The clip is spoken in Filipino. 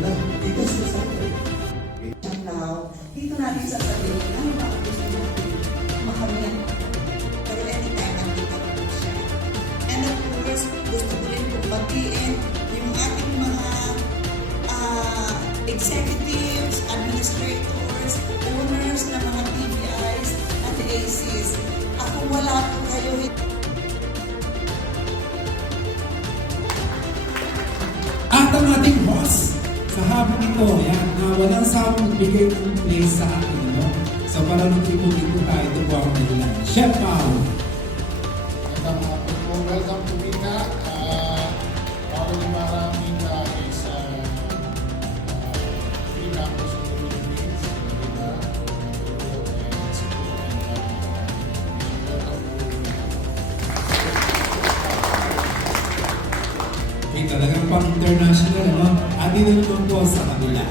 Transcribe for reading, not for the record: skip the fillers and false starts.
na. Dito sa atin. Now, dito natin sasabihin, ano ba ang gusto natin makamit? Pero anytime, nandito po siya. And of course, gusto ko rin kong batiin yung ating mga executives, administrators, owners ng mga TBIs at ACs. Ako wala po kayo. At ang ating boss sa hapon ito, yan, na walang sawang bigay ng place sa atin, ano? So para nag-ipon-ipon tayo, ito po ang nila. Chef Pao! Welcome to Mika. Ako ni maraming is free campus in the Philippines. Okay, talagang pang-international, ano? At dito naman po sa kabila.